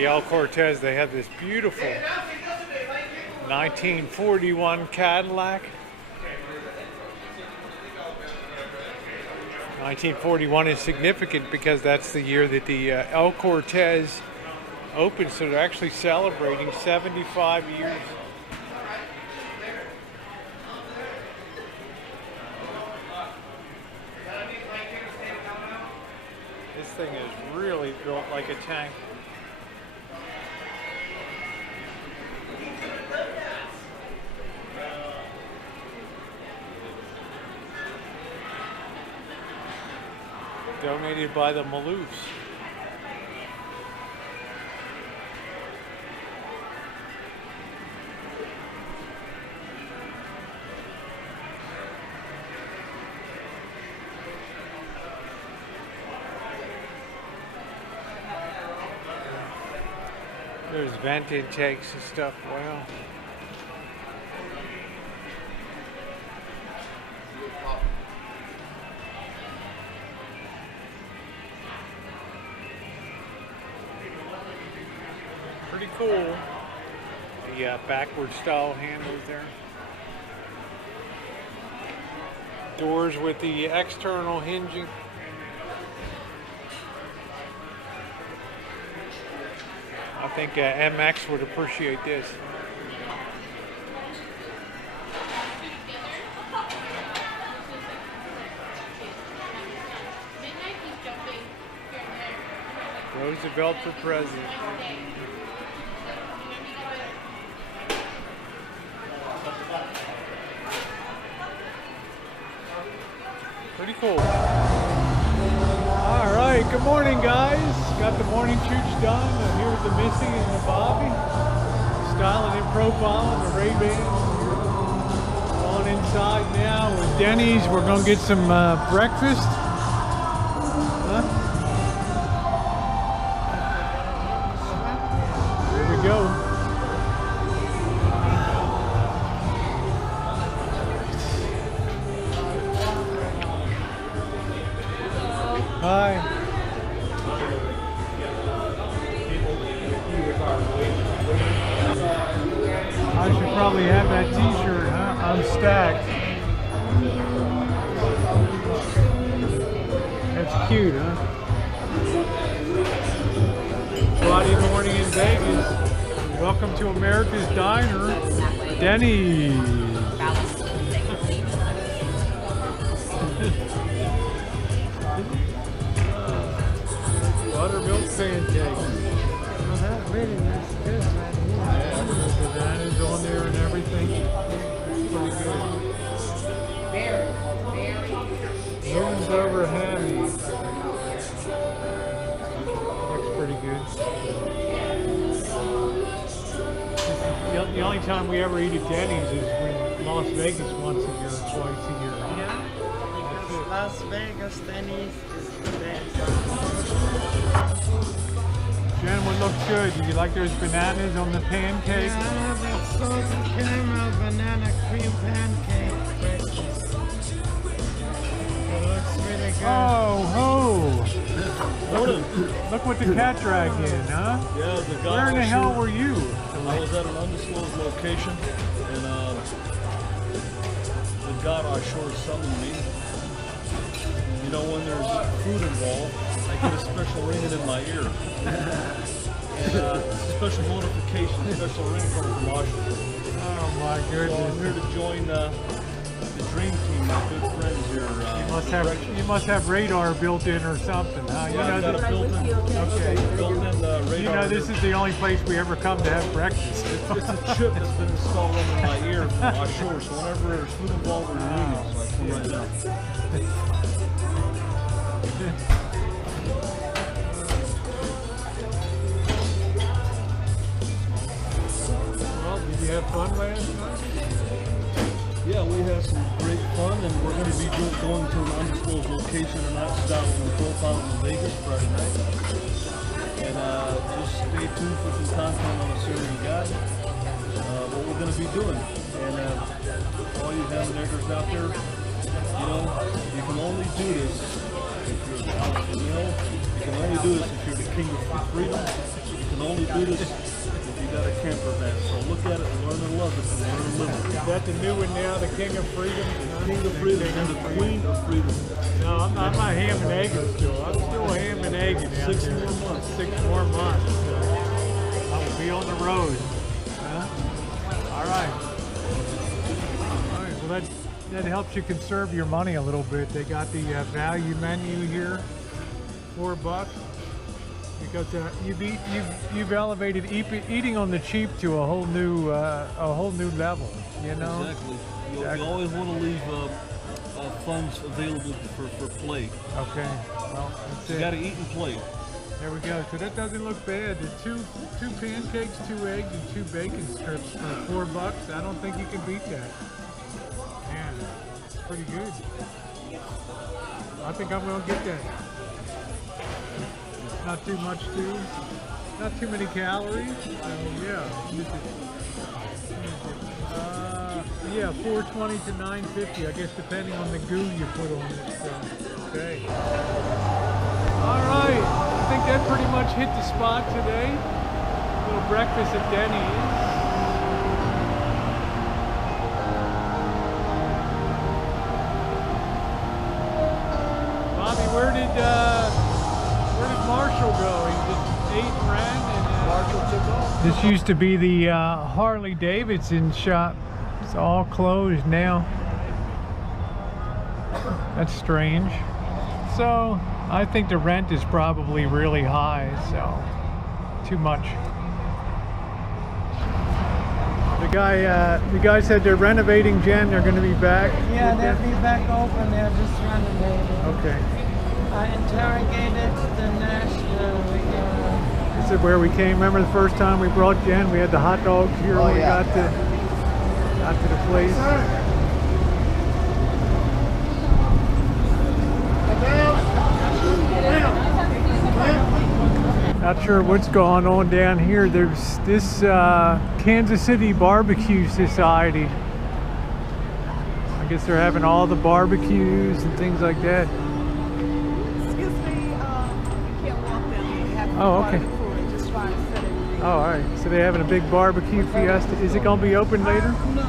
the El Cortez, they have this beautiful 1941 Cadillac. 1941 is significant because that's the year that the El Cortez opened, so they're actually celebrating 75 years. This thing is really built like a tank. Donated by the Maloofs. There's vent intakes and stuff. Wow. Pretty cool. The backward style handles there. Doors with the external hinging. I think MX would appreciate this. Roosevelt for president. Pretty cool. All right, good morning, guys. Got the morning shoots done. I'm here with the Missy and the Bobby. Styling and profiling the Ray-Bans. On inside now with Denny's. We're gonna get some breakfast. Huh? Here we go. Hi. I should probably have that t-shirt, huh? I'm stacked. That's cute, huh? Friday morning in Vegas. Welcome to America's Diner, Denny's. Buttermilk pancakes. Well, that really is good right here. Yeah, bananas on there and everything. Pretty good. Moon's over hammy. Looks pretty good. The only time we ever eat at Denny's is when Las Vegas once a year or twice a year. Yeah, because Las Vegas Denny's is the best. Jen, what looks good? Do you like those bananas on the pancake? Yeah, I have that salted caramel banana cream pancake breakfast. It looks really good. Oh, ho! Look what the cat dragged in, huh? Yeah, the guy. Where in the hell were you? I was at an undisclosed location, and the god ashore summoned me. You know, when there's food involved, I get a special ringing in my ear. And special notification, special ringtone from Washington. Oh my So I'm goodness! here to join the dream team, my good friends here. You must have radar built in or something, huh? You I've got a built-in, okay. built-in radar. You know, this is the only place we ever come to have breakfast. It's a chip that's been installed under my ear from offshore, so whenever there's food involved, we're ringing. So I come right now. Well, did you have fun last night? Yeah, we had some great fun, and we're going to be going to an undisclosed location tonight, Styling and Profiling in Vegas Friday night. And just stay tuned for some content on the Syrian God, what we're going to be doing. And all you ham and eggers out there, you know, you can only do this if you're, you know, you can only do this if you're the king of freedom. You can can only do this if you got a camper van. So look at it, learn to love it, and learn to live it. Is that the new one now, the King of Freedom? King of freedom and the queen of freedom. No, I'm not ham and egging still. I'm still ham and egging out 6 there. more months. 6 more months. So I will be on the road. Huh? All right. All right. Well, that helps you conserve your money a little bit. They got the value menu here, $4. Because you've elevated eating on the cheap to a whole new level. You know. Exactly. You always want to leave funds available for play. Okay. Well, that's You it. got to eat and play. There we go. So that doesn't look bad. The two pancakes, 2 eggs, and 2 bacon strips for $4. I don't think you can beat that. Man, it's pretty good. I think I'm gonna get that. Not too much too. Not too many calories. So yeah. Yeah, 420 to 950. I guess depending on the goo you put on it. So, okay. All right. I think that pretty much hit the spot today. A little breakfast at Denny's. Bobby, where did Marshall go? He just ate and ran, and Marshall took off. This used to be the Harley Davidson shop. It's all closed now. That's strange. So I think the rent is probably really high, so too much. The guy said they're renovating, Jen. They're going to be back. Yeah, they'll be back open. They're just renovating. Okay. I interrogated the national. This is where we came. Remember the first time we brought Jen? We had the hot dogs here when we got to the place. Not sure what's going on down here. There's this Kansas City Barbecue Society. I guess they're having all the barbecues and things like that. Excuse me, you can't walk down there. You have to Oh, okay. just try to set it. Oh, all right. So they're having a big barbecue fiesta. Is it going to be open later? No.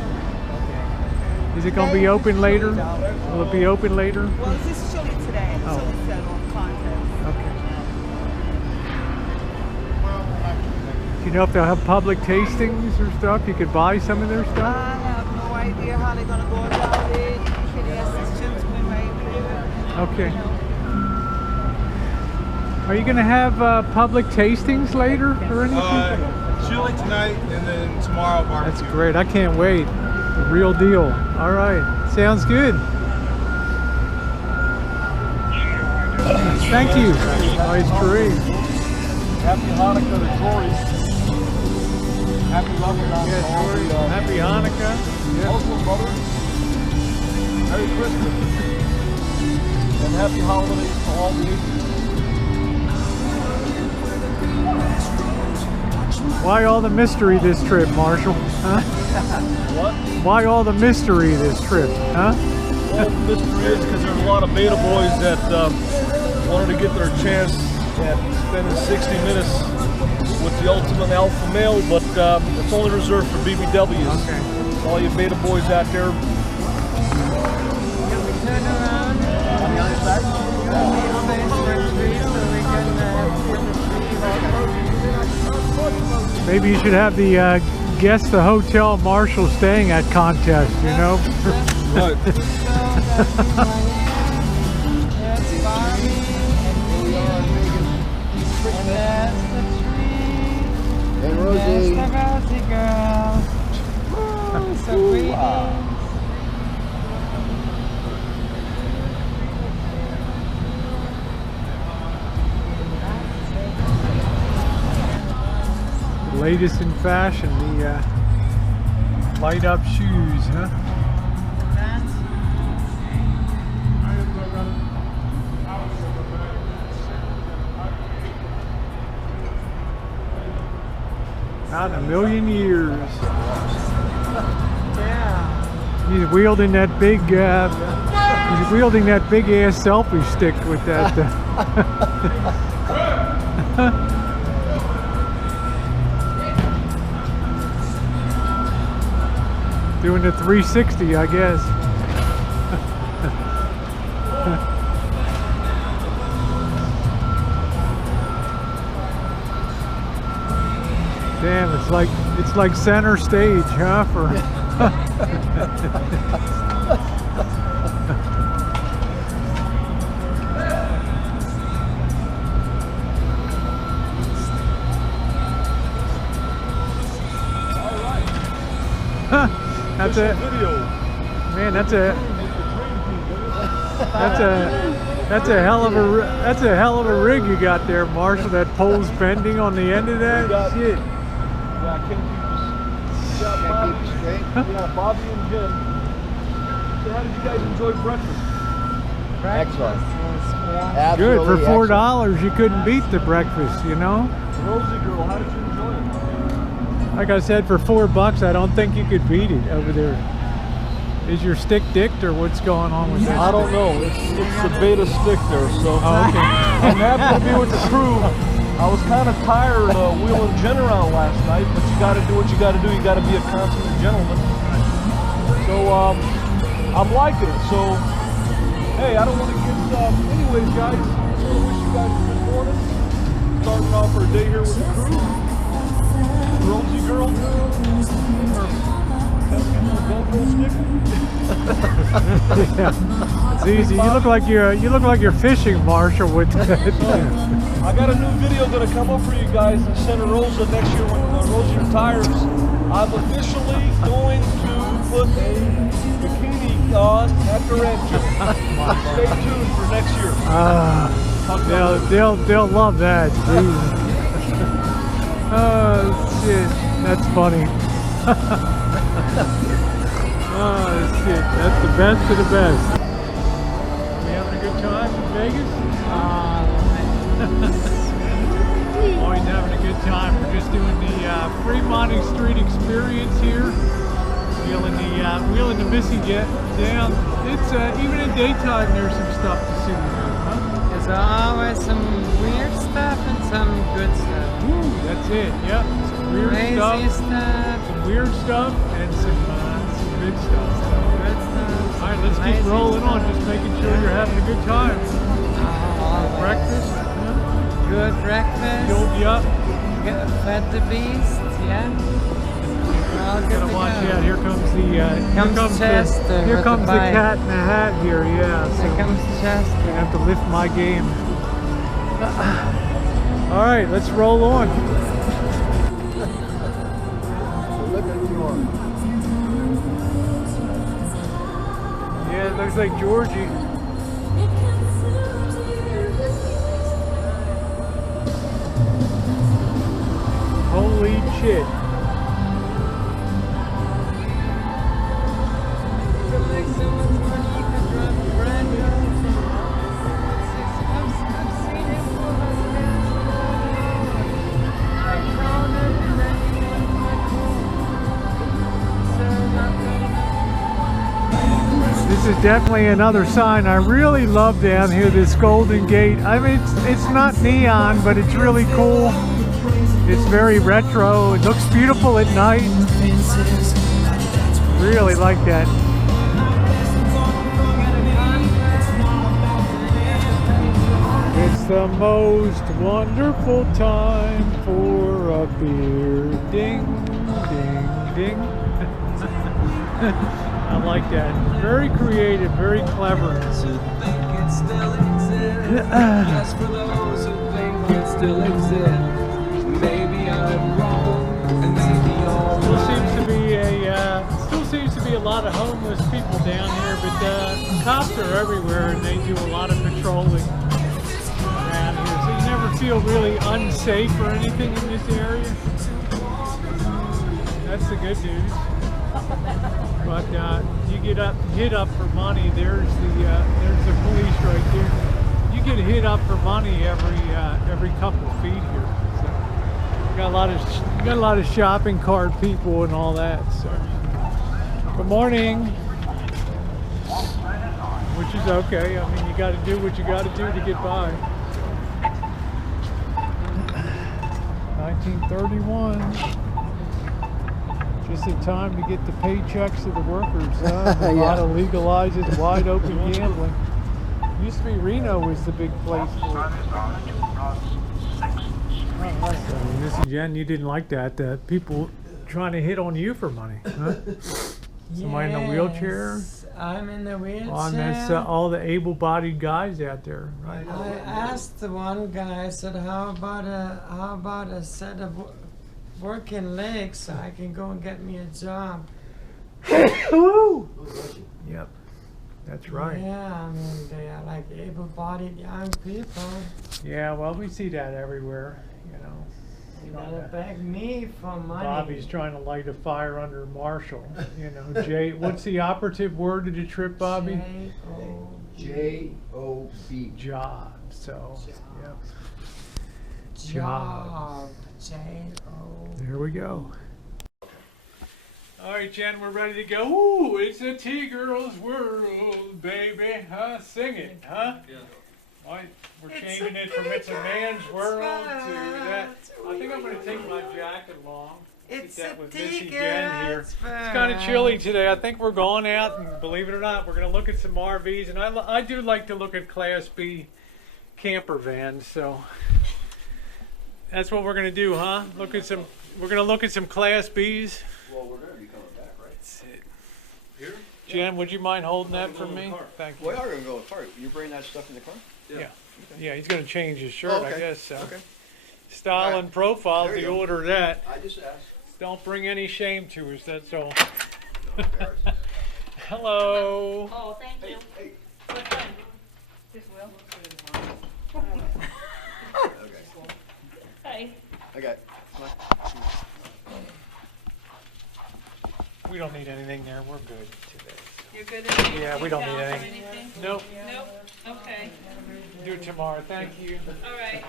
Is it going to be open later? Will it be open later? Well, it's just chilly today. Oh. Chilly set on contest. Okay. Do you know if they'll have public tastings or stuff? You could buy some of their I stuff? have no idea how they're going to go about it. Can you ask this gentleman right here? Okay. Are you going to have public tastings later or anything? Chili tonight and then tomorrow barbecue. That's great. I can't wait. The real deal. All right. Sounds good. Thank you. Oh, it's great. Happy Hanukkah to Tori. Happy Ramadan Yeah, to all Tori. the Happy Hanukkah. Yeah. Muslim brothers. Merry Christmas. And happy holidays to all the atheists. Why all the mystery this trip, Marshall? Huh? What? Why all the mystery this trip? Huh? Well, the mystery is because there's a lot of beta boys that wanted to get their chance at spending 60 minutes with the ultimate alpha male, but it's only reserved for BBWs. Okay. All you beta boys out there. Can we turn around? Can we face the tree so we can put the tree? Maybe you should have the guess the hotel Marshall staying at contest, you know? Right. Yes, Barbie. And there's the tree. Hey, There's the Rosie girl. Woo, so pretty. Latest in fashion, the light up shoes, huh? Not in a million years. Yeah. He's wielding that big ass selfie stick with that. Doing the 360, I guess. Damn, it's like center stage, huh? For that's a video. man. That's a hell of a rig you got there, Marshall. That pole's bending on the end of that. Shit. Yeah, I can't keep this. Yeah, Bobby and Jim. So how did you guys enjoy breakfast? Excellent. Good for Absolutely $4. You couldn't beat the breakfast, you know. Rosie girl, how did you enjoy it? Like I said, for $4, I don't think you could beat it over there. Is your stick dicked or what's going on with that? I don't know. It's the beta stick there, so Oh, okay. I'm happy to be with the crew. I was kind of tired wheeling Jen around last night, but you got to do what you got to do. You got to be a consummate gentleman. So I'm liking it. So hey, I don't want to get. Anyways, guys, I just want to wish you guys a good morning. Starting off our day here with the crew. Rosie girl. Yeah, it's easy. You look like you're fishing, Marshall. With that. I got a new video gonna come up for you guys in Santa Rosa next year when Rosie retires. I'm officially going to put a bikini on at the ranch. Stay tuned for next year. They'll love that. Jesus. Oh shit, that's funny. Oh shit, that's the best of the best. We having a good time in Vegas? Always having a good time. We're just doing the Fremont Street experience here. Wheeling the Missy get down. It's even in daytime there's some stuff to see here, huh? There's always some weird stuff and some good stuff. Woo, that's it. Yep, some weird Crazy stuff. Some weird stuff and some good stuff. So, Good stuff. all right, let's keep rolling on. Just making sure you're having a good time. Breakfast. Good breakfast. Filled you up. Fed the beast. Yeah. All good Gotta to watch go. out. Here comes the Chester here with comes the the bike. cat in the hat here. Yeah. So Here comes I Chester. have to lift my game. All right, let's roll on. Yeah, it looks like Georgie. Holy shit. This is definitely another sign I really love down here, this Golden Gate. I mean, it's not neon, but it's really cool. It's very retro. It looks beautiful at night. Really like that. It's the most wonderful time for a beer. Ding, ding, ding. I like that. Very creative, very clever. Yes, for those who think it still exists. Maybe I'm wrong, and maybe all Still seems to be a lot of homeless people down here, but cops are everywhere and they do a lot of patrolling around here. So you never feel really unsafe or anything in this area. That's the good news. But you get hit up for money. There's the police right there. You get hit up for money every couple of feet here. So you got a lot of shopping cart people and all that. So good morning. Which is okay. I mean, you got to do what you got to do to get by. 1931. Just in time to get the paychecks of the workers, huh? Nevada legalizes wide open gambling. Used to be Reno was the big place for it. Missy Jen, you didn't like that. People trying to hit on you for money, huh? Somebody in a wheelchair? Yes, I'm in the wheelchair. On this, all the able-bodied guys out there, right? I asked the one guy, I said, how about a set of working legs so I can go and get me a job? Woo! Yep, that's right. Yeah, I mean, they are like able-bodied young people. Yeah, well, we see that everywhere, you know. You gotta beg me for money. Bobby's trying to light a fire under Marshall. You know, Jay. What's the operative word of the trip, Bobby? J-O-B. Job. So, yep. Job. J-O. There we go. All right, Jen, we're ready to go. Ooh, it's a T-Girl's world, baby. Huh? Sing it, huh? Yeah. All right, we're changing it from It's a Man's World to that. I think I'm going to take my jacket along. It's Get that a with Missy T-Girl's Jen here. It's world. kind of chilly today. I think we're going out, and believe it or not, we're going to look at some RVs. And I do like to look at Class B camper vans. So that's what we're going to do, huh? Look at some. We're going to look at some Class Bs. Well, we're going to be coming back, right? That's it. Here? Jen, would you mind holding that for in the me? car. Thank you. We are going to go in the car. You bring that stuff in the car? Yeah. Yeah, he's going to change his shirt, Oh, okay. I guess. So. Okay. Style All right. and profile, There you the go. order of that. I just asked. Don't bring any shame to us, that's all. No embarrassment. Hello. Oh, thank you. Hey, What's that? This will. okay. Hey. I got it. Come on. We don't need anything there, we're good today. You're good Yeah, we don't need Details or anything. anything? Nope, Nope. Okay. do it tomorrow, thank you. All right.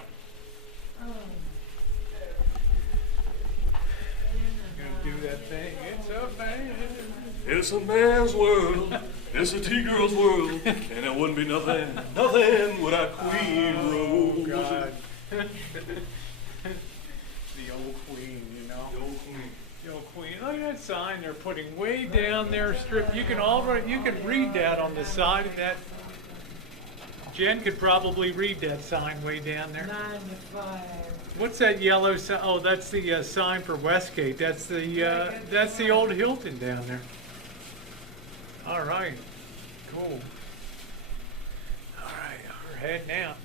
Gonna do that thing, it's a man. It's a man's world. It's a T-girl's world. And it wouldn't be nothing without Queen Rose. God. The old queen, you know. The old queen. The old queen. Look at that sign they're putting way down there, strip. You can read that on the side of that. Jen could probably read that sign way down there. 95. What's that yellow sign? Oh, that's the sign for Westgate. That's the old Hilton down there. All right, cool. All right, we're heading out.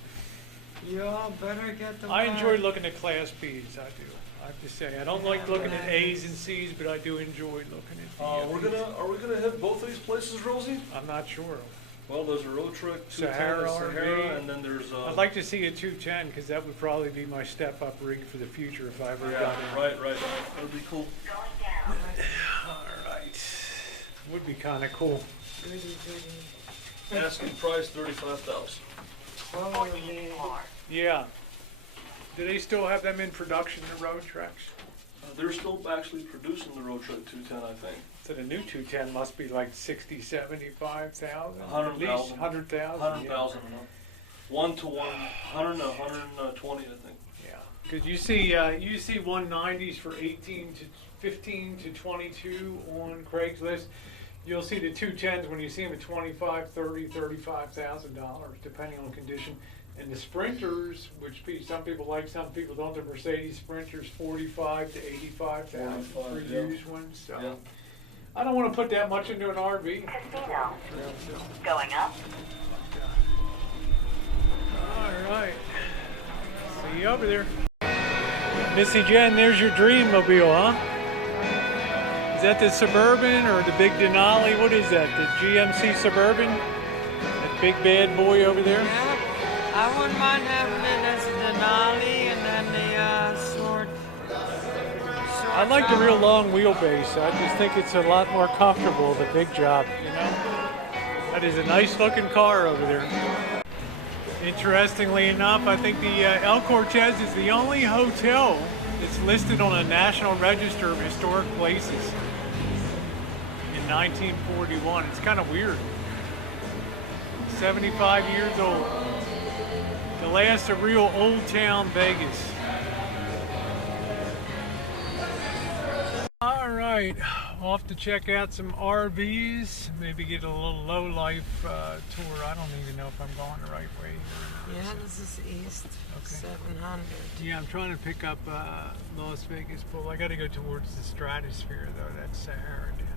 You all better get the I enjoy word. looking at Class Bs. I do. I have to say, I don't like looking at A's and C's, but I do enjoy looking at. Are we gonna hit both of these places, Rosie? I'm not sure. Well, there's a Road Trek 210 Sahara Sahara, RV. and then there's I'd like to see a 210 because that would probably be my step-up rig for the future if I ever yeah, got it. right. That'd be cool. All right. Would be kind of cool. Asking price $35,000. Holy. Yeah. Do they still have them in production, the Road Treks? They're still actually producing the Road Trek 210, I think. So the new 210 must be like 60, 75,000? 100,000. At least 100,000. 100,000 a month. 1 to 1, 100 and 120, I think. Yeah. Because you see 190s for 15 to 22 on Craigslist. You'll see the 210s when you see them at $25,000, $30,000, $35,000, depending on condition. And the Sprinters, which some people like, some people don't, the Mercedes Sprinters, 45 to 85,000 for 45, yeah. used ones. So Yeah. I don't want to put that much into an RV. Casino. Going up. All right. See you over there. Missy Jen, there's your dream mobile, huh? Is that the Suburban or the big Denali? What is that? The GMC Suburban? That big bad boy over there? Yeah, I wouldn't mind having it as a Denali and then the short. I like the real long wheelbase. I just think it's a lot more comfortable, the big job, you know? That is a nice looking car over there. Interestingly enough, I think the El Cortez is the only hotel that's listed on a National Register of Historic Places in 1941. It's kind of weird. 75 years old. The last of real old town Vegas. All right. right, off to check out some RVs, maybe get a little low life tour. I don't even know if I'm going the right way here. Yeah, this is east. Okay. 700. Yeah, I'm trying to pick up Las Vegas Bowl. I got to go towards the stratosphere though. That's Sahara down there.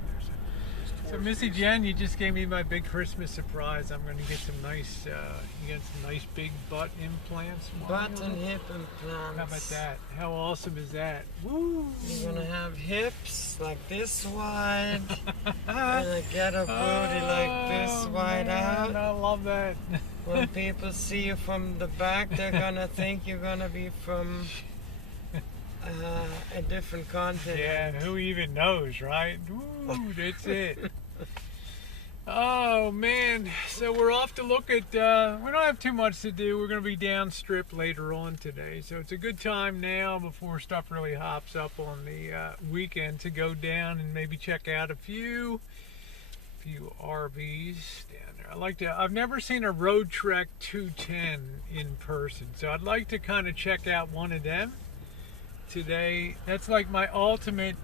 So Missy Jen, you just gave me my big Christmas surprise. I'm going to get some nice, you got some nice big butt implants. Butt and hip implants. How about that? How awesome is that? Woo! You're gonna have hips like this wide. You're gonna get a booty like this wide man, out. I love that. When people see you from the back, they're gonna think you're gonna be from a different continent. Yeah, who even knows, right? Woo, that's it. Oh man, so we're off to look at, we don't have too much to do. We're going to be down strip later on today. So it's a good time now before stuff really hops up on the weekend to go down and maybe check out a few RVs down there. I've never seen a Road Trek 210 in person. So I'd like to kind of check out one of them today. That's like my ultimate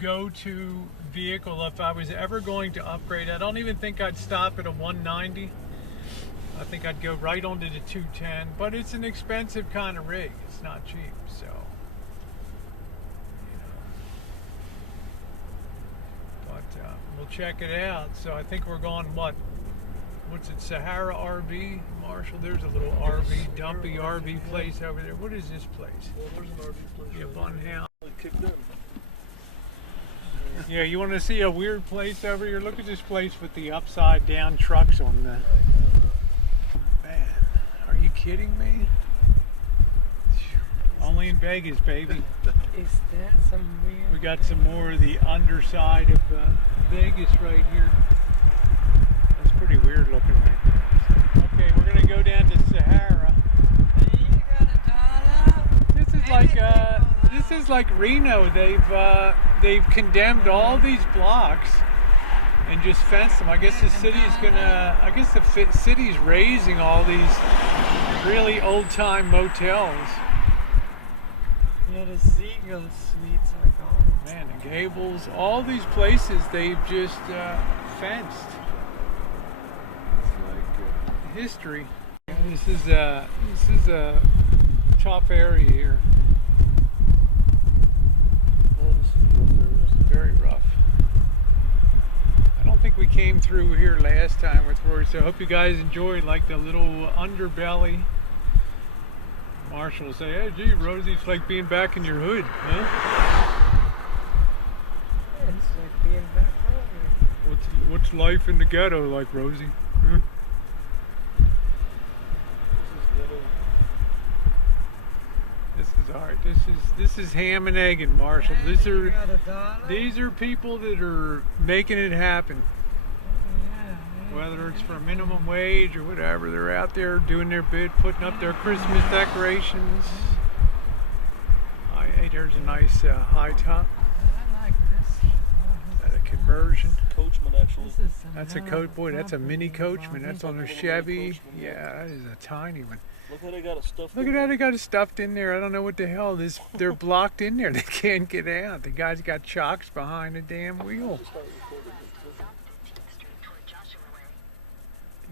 go-to vehicle if I was ever going to upgrade. I don't even think I'd stop at a 190. I think I'd go right onto the 210, but it's an expensive kind of rig. It's not cheap, so but we'll check it out. So I think we're going what's it, Sahara RV, Marshall? There's a little RV, dumpy RV place over there. What is this place? Well, there's an RV place. Yeah, Bunhouse. Kicked in. Yeah, you want to see a weird place over here? Look at this place with the upside down trucks on the... Man, are you kidding me? Only in Vegas, baby. Is that some weird? We got some more of the underside of Vegas right here. That's pretty weird looking right there. Okay, we're going to go down to Sahara. Hey, you got a dollar? This is like Reno. They've condemned all these blocks and just fenced them. I guess the city's raising all these really old-time motels. Yeah, the Seagull Suites are gone. Man, the Gables, all these places they've just fenced. It's like history. This is a tough area here. Very rough. I don't think we came through here last time with Rory, so I hope you guys enjoyed like the little underbelly. Marshall will say, hey gee, Rosie, it's like being back in your hood, huh? Yeah, it's like being back home. What's life in the ghetto like, Rosie? Huh? This is alright. This is ham and egg in Marshall. Hey, you got a dollar? These are people that are making it happen. Yeah, Whether it's for minimum wage or whatever, they're out there doing their bit, putting up their Christmas decorations. Hey, there's a nice high top. I like this. Oh, That a conversion. Coachman, actually. this is some That's a hell coach. of Boy, that's a mini Coachman. property. That's on a Chevy. Yeah, that is a tiny one. Look how they got it stuffed Look in. at how they got it stuffed in there. I don't know what the hell. They're blocked in there. They can't get out. The guy's got chocks behind the damn wheel.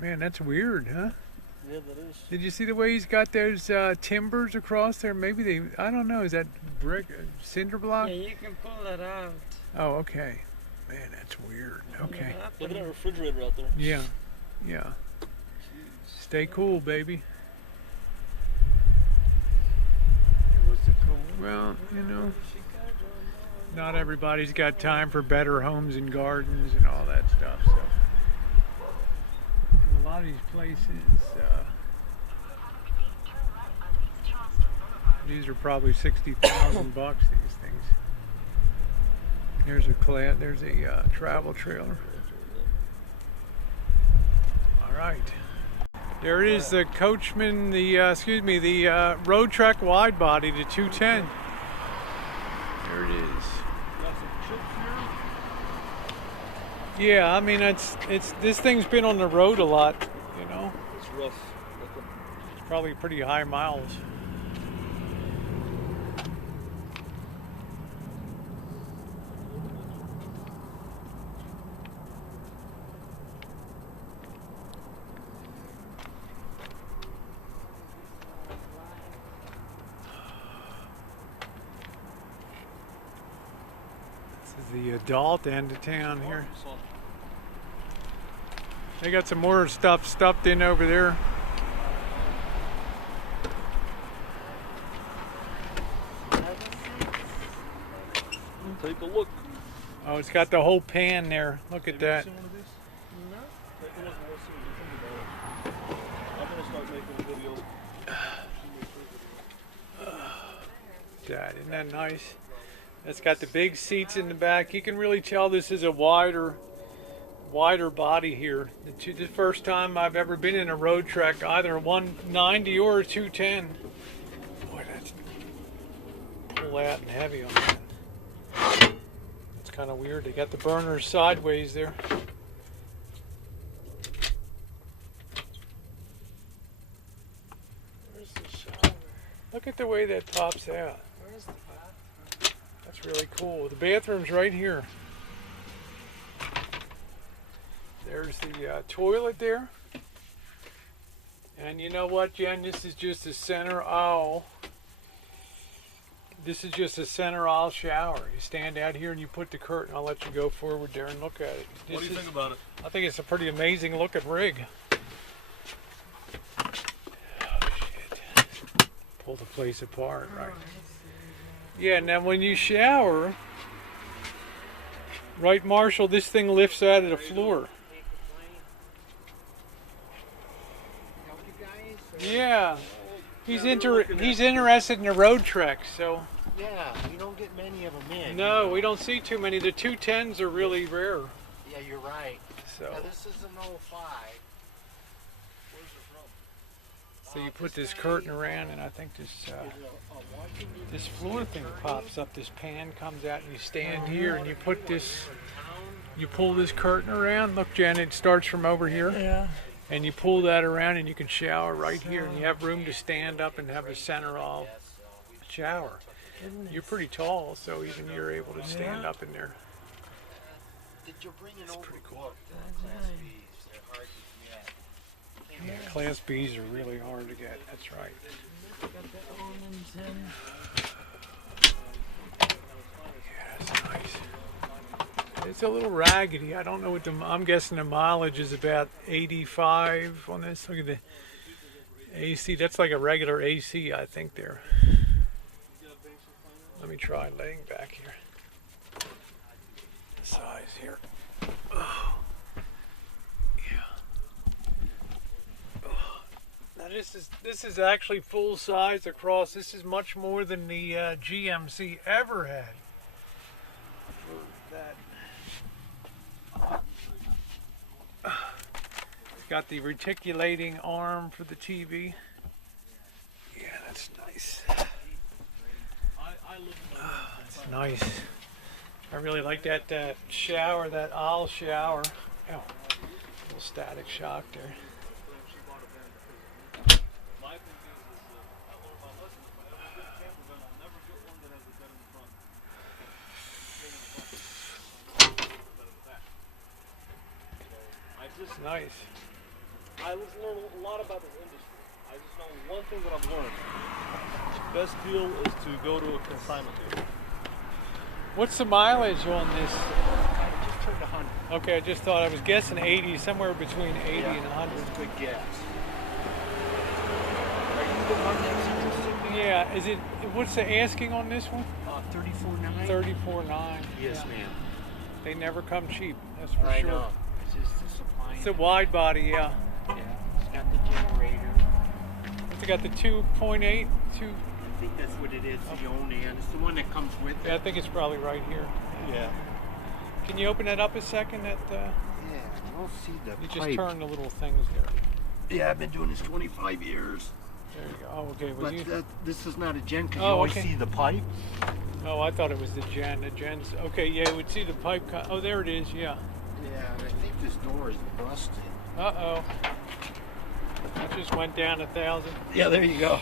Man, that's weird, huh? Yeah, that is. Did you see the way he's got those timbers across there? Maybe I don't know, is that brick, cinder block? Yeah, you can pull that out. Oh, okay. Man, that's weird. Okay. Look at that refrigerator out there. Yeah, yeah. Stay cool, baby. Well, you know, not everybody's got time for better homes and gardens and all that stuff, so. In a lot of these places, these are probably $60,000 bucks, these things. There's a travel trailer. All right. There it is, the Coachman, the Road Trek wide body, the 210. There it is. Got some chips here. Yeah, I mean, this thing's been on the road a lot, you know. It's rough. It's probably pretty high miles. This is the adult end of town here. They got some more stuff stuffed in over there. Take a look. Oh, it's got the whole pan there. Look at that. Seen one of these? No. Take a look and we'll see what you think about it. I'm gonna start making a video. That, isn't that nice? It's got the big seats in the back. You can really tell this is a wider body here. The first time I've ever been in a road trek, either a 190 or a 210. Boy, that's pull that and heavy on that. It's kind of weird. They got the burners sideways there. Where's the shower? Look at the way that pops out. Where's the bathroom? That's really cool. The bathroom's right here. There's the toilet there. And you know what, Jen? This is just a center aisle. This is just a center aisle shower. You stand out here and you put the curtain. I'll let you go forward there and look at it. What do you think about it? I think it's a pretty amazing looking rig. Oh, shit. Pull the place apart, right? Yeah, now when you shower, right, Marshall, this thing lifts out of the floor. Yeah. He's interested in the road trek, so. Yeah, you don't get many of them in. No, we don't see too many. The 210s are really rare. Yeah, you're right. So. Now this is an 05. Where's it from? So you put this curtain around, and I think this floor thing pops up. This pan comes out, and you stand here, and you put this. You pull this curtain around. Look, Jen, it starts from over here. Yeah. And you pull that around, and you can shower right here, and you have room to stand up and have a center aisle shower. You're pretty tall, so even you're able to stand up in there. Did you bring an Pretty cool. overbook? Class B's, they're hard to get. Yeah, Class B's are really hard to get. That's right. Got the almond tin. Yeah, that's nice. It's a little raggedy. I don't know what I'm guessing the mileage is about 85 on this. Look at the AC. That's like a regular AC, I think there. Let me try laying back here. The size here. Oh. Yeah. Oh. Now this is actually full size across. This is much more than the GMC ever had. For that. It's got the reticulating arm for the TV. Yeah, that's nice. That's nice. I really like that shower, that aisle shower. Oh, little static shock there. It's nice. I learned a lot about this industry. I just know one thing that I've learned. The best deal is to go to a consignment dealer. What's the mileage on this? I just turned 100. Okay, I just thought I was guessing 80, somewhere between 80 and 100. That's a good guess. Are you the one that's interested? Yeah, is it? What's the asking on this one? 34.9. 34.9. Yes, Yeah. ma'am. They never come cheap. That's for I sure. know. It's just the supply. It's a wide body, yeah. Yeah. It's got the generator. It's got the 2.8. I think that's what it is. The Onan. It's the one that comes with it. Yeah, I think it's probably right here. Yeah. Can you open that up a second? Yeah. You'll see the You pipe. just turn the little things there. Yeah, I've been doing this 25 years. There you go. Oh, okay. Was But you? this is not a gen because you Oh, always okay. see the pipe. Oh, I thought it was the gen. The gen's okay. Yeah, you would see the pipe. Oh, there it is. Yeah. Yeah, and I think this door is busted. Uh oh. That just went down 1,000. Yeah, there you go.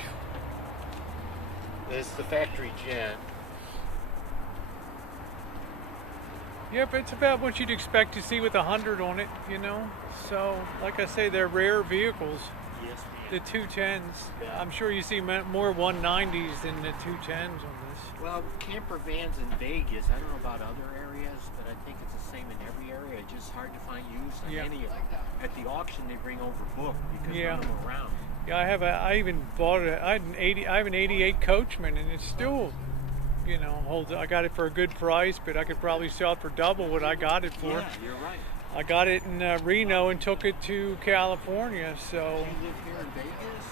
This is the factory gen. Yeah, but it's about what you'd expect to see with 100 on it, you know. So, like I say, they're rare vehicles. Yes, The ma'am. 210s. I'm sure you see more 190s than the 210s on this. Well, camper vans in Vegas, I don't know about other areas, but I think it's the same in every area. It's just hard to find used on Yeah. any of them. At the auction, they bring over book because Yeah. none of them are around. Yeah, I even bought I have an 88 Coachman, and it's still, you know, holds. I got it for a good price, but I could probably sell it for double what I got it for. Yeah, you're right. I got it in Reno and took it to California. So, You live here in Vegas?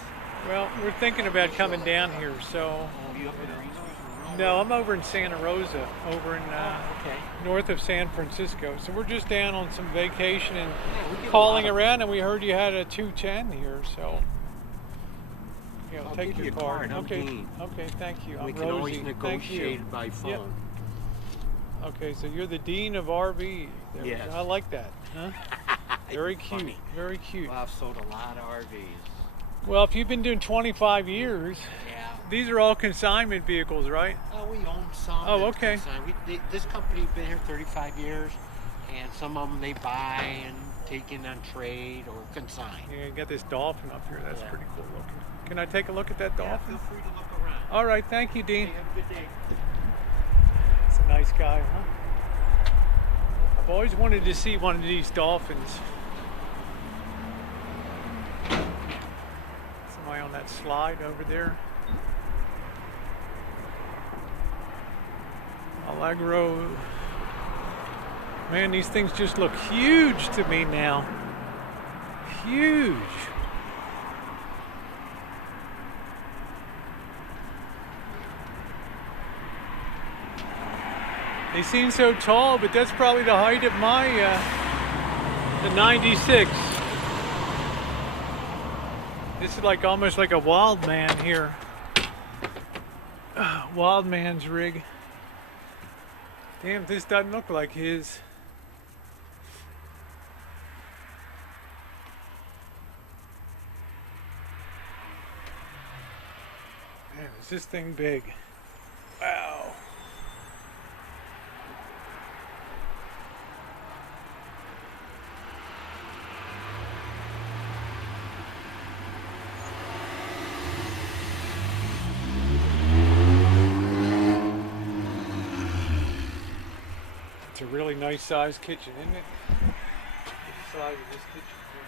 well, we're thinking about coming down here. So, Oh, you up in Reno? no, I'm over in Santa Rosa, over in Okay. north of San Francisco. So we're just down on some vacation and Yeah, we get a calling lot of- around, and we heard you had a 210 here. So, yeah, I'll take give your you a card. card. I'm Okay. Dean. Okay, thank you. We I'm can Rosie. always Thank you. negotiate by phone. Yep. Okay, so you're the dean of RV. There we Yes. go. I like that. Huh? Very cute. Funny. Very cute. Well, I've sold a lot of RVs. Well, if you've been doing 25 years, Yeah. these are all consignment vehicles, right? Oh, we own some. Oh, that's okay. consigned. This company's been here 35 years, and some of them they buy and take in on trade or consign. Yeah, you got this dolphin up here. That's Yeah. pretty cool looking. Can I take a look at that Yeah, dolphin? feel free to look around. All right, thank you, Hey, Dean. have a good day. It's a nice guy, huh? I've always wanted to see one of these dolphins. Somebody on that slide over there. Allegro. Man, these things just look huge to me now. Huge. They seem so tall, but that's probably the height of my the 96. This is like almost like a wild man here. Wild man's rig. Damn, this doesn't look like his. Man, is this thing big? Wow. It's a really nice sized kitchen, isn't it? The size of this kitchen here.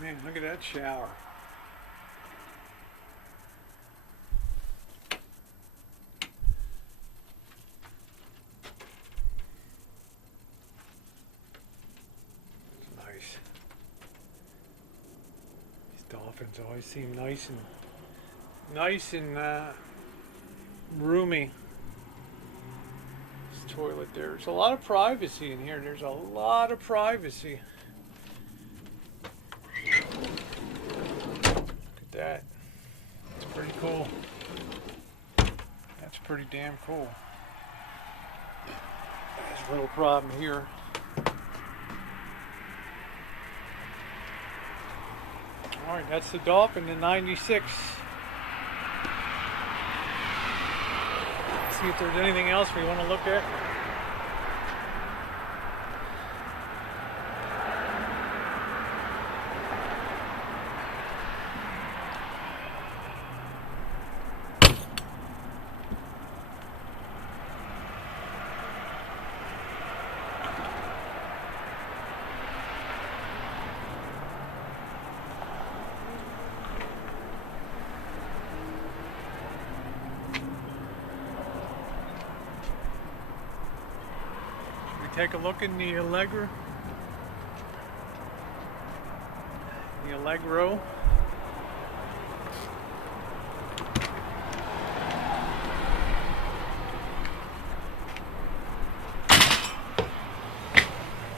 Man, look at that shower. It's nice. These dolphins always seem nice and roomy. This toilet there. There's a lot of privacy in here. There's a lot of privacy. Look at that. That's pretty cool. That's pretty damn cool. There's a little problem here. All right, that's the Dolphin, the 96. See if there's anything else we want to look at. Take a look in the Allegro. The Allegro.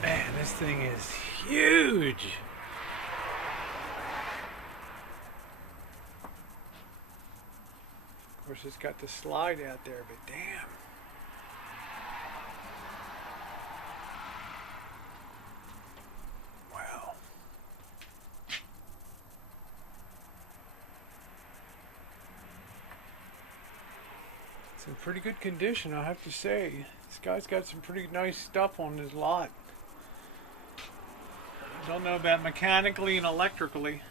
Man, this thing is huge. Of course, it's got the slide out there, but damn. It's in pretty good condition, I have to say. This guy's got some pretty nice stuff on his lot. Don't know about mechanically and electrically.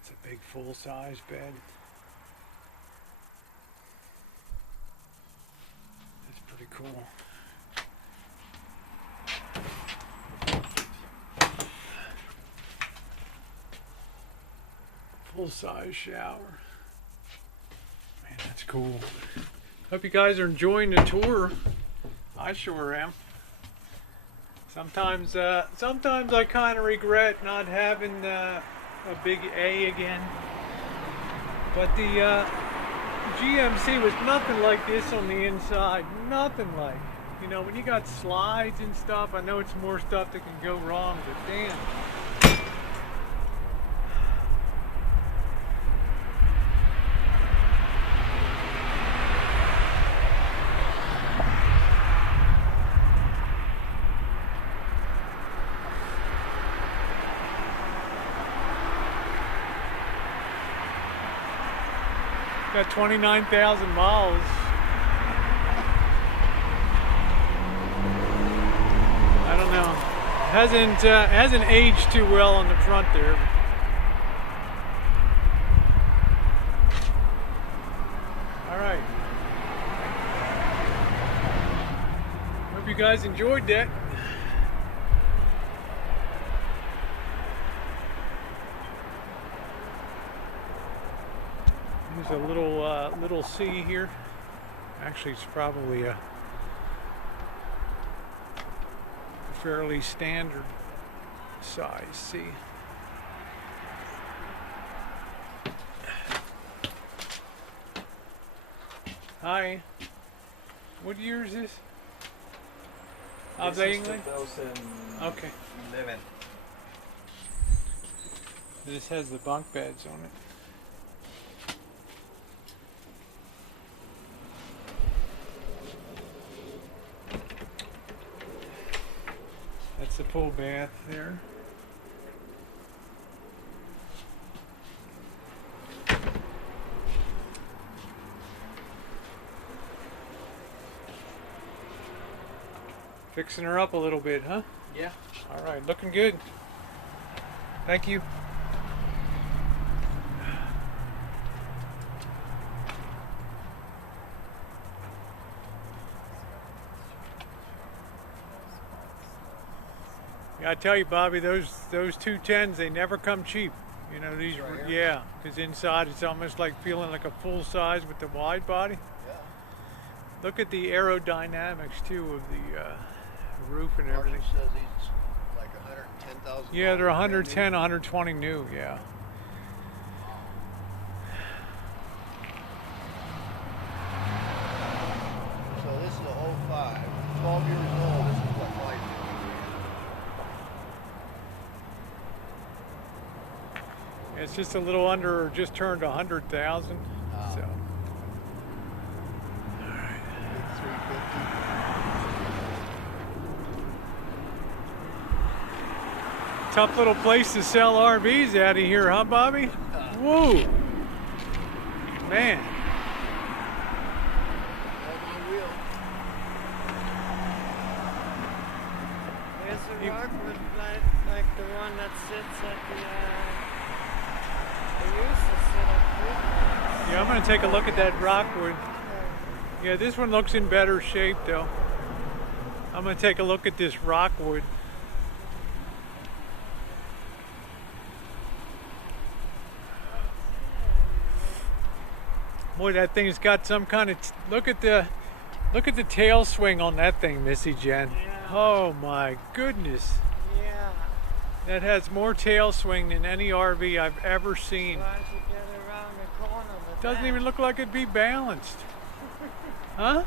It's a big full-size bed. That's pretty cool. Full-size shower. Man, that's cool. Hope you guys are enjoying the tour. I sure am. Sometimes I kind of regret not having a big A again. But the GMC was nothing like this on the inside. Nothing like. You know, when you got slides and stuff, I know it's more stuff that can go wrong, but damn. Got 29,000 miles. I don't know. Hasn't aged too well on the front there. All right. Hope you guys enjoyed that. There's a little C here. Actually, it's probably a fairly standard size C. Hi. What year is this? Of the England? 2011. Okay. This has the bunk beds on it. That's the full bath there. Fixing her up a little bit, huh? Yeah. All right, looking good. Thank you. I tell you, Bobby, those 210s, they never come cheap. You know, these, right yeah, because inside it's almost like feeling like a full size with the wide body. Yeah. Look at the aerodynamics too of the roof and everything. Marshall says he's like 110,000. Yeah, they're 110, 120 new, yeah. So this is a 05. 12 years old. This is what life is. It's just a little under, or just turned 100,000. Oh. So. Tough little place to sell RVs out of here, huh, Bobby? Whoa, man. There's a rockwood like the one that sits at the used to sit at Yeah, I'm gonna take a look at that rockwood. Yeah, this one looks in better shape though. I'm gonna take a look at this rockwood. Boy, that thing's got some kind of look at the tail swing on that thing, Missy Jen. Yeah. Oh my goodness. Yeah. That has more tail swing than any RV I've ever seen. Trying to get around the corner with Doesn't that. even look like it'd be balanced. Huh?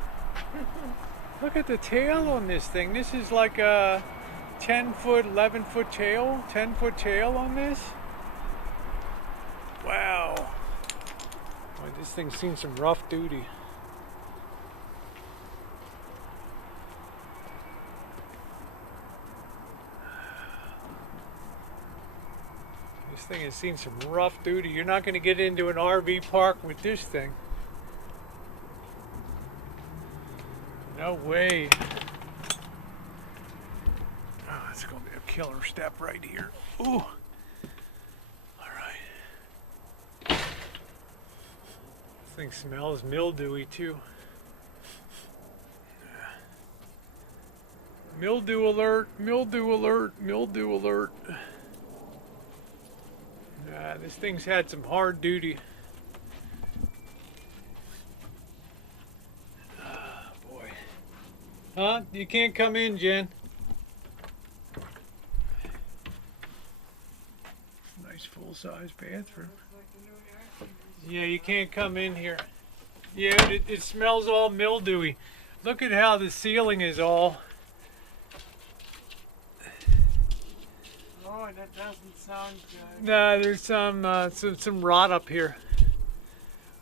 Look at the tail on this thing. This is like a 10-foot, 11-foot tail, 10-foot tail on this. Wow. Boy, this thing's seen some rough duty. This This thing has seen some rough duty. You're not going to get into an RV park with this thing. No way. Oh, it's going to be a killer step right here. Ooh. This thing smells mildewy too. Mildew alert, mildew alert, mildew alert. This thing's had some hard duty. Boy. Huh? You can't come in, Jen. Nice full-size bathroom. Yeah, you can't come in here. Yeah, it smells all mildewy. Look at how the ceiling is all. Oh, that doesn't sound good. No, there's some rot up here.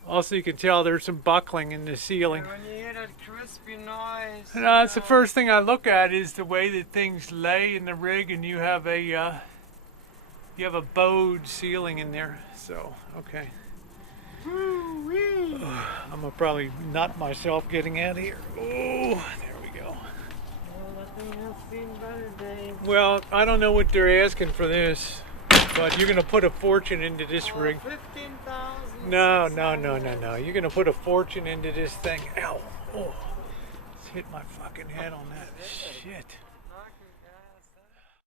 Also, you can tell there's some buckling in the ceiling. When you hear that crispy noise. No, it's the first thing I look at is the way that things lay in the rig, and you have a bowed ceiling in there. So, okay. I'm gonna probably nut myself getting out of here. Oh, there we go. Well, that thing has seen better days. Well, I don't know what they're asking for this, but you're gonna put a fortune into this rig. 15,000. No. You're gonna put a fortune into this thing. Ow! Oh, it's hit my fucking head on that. Shit.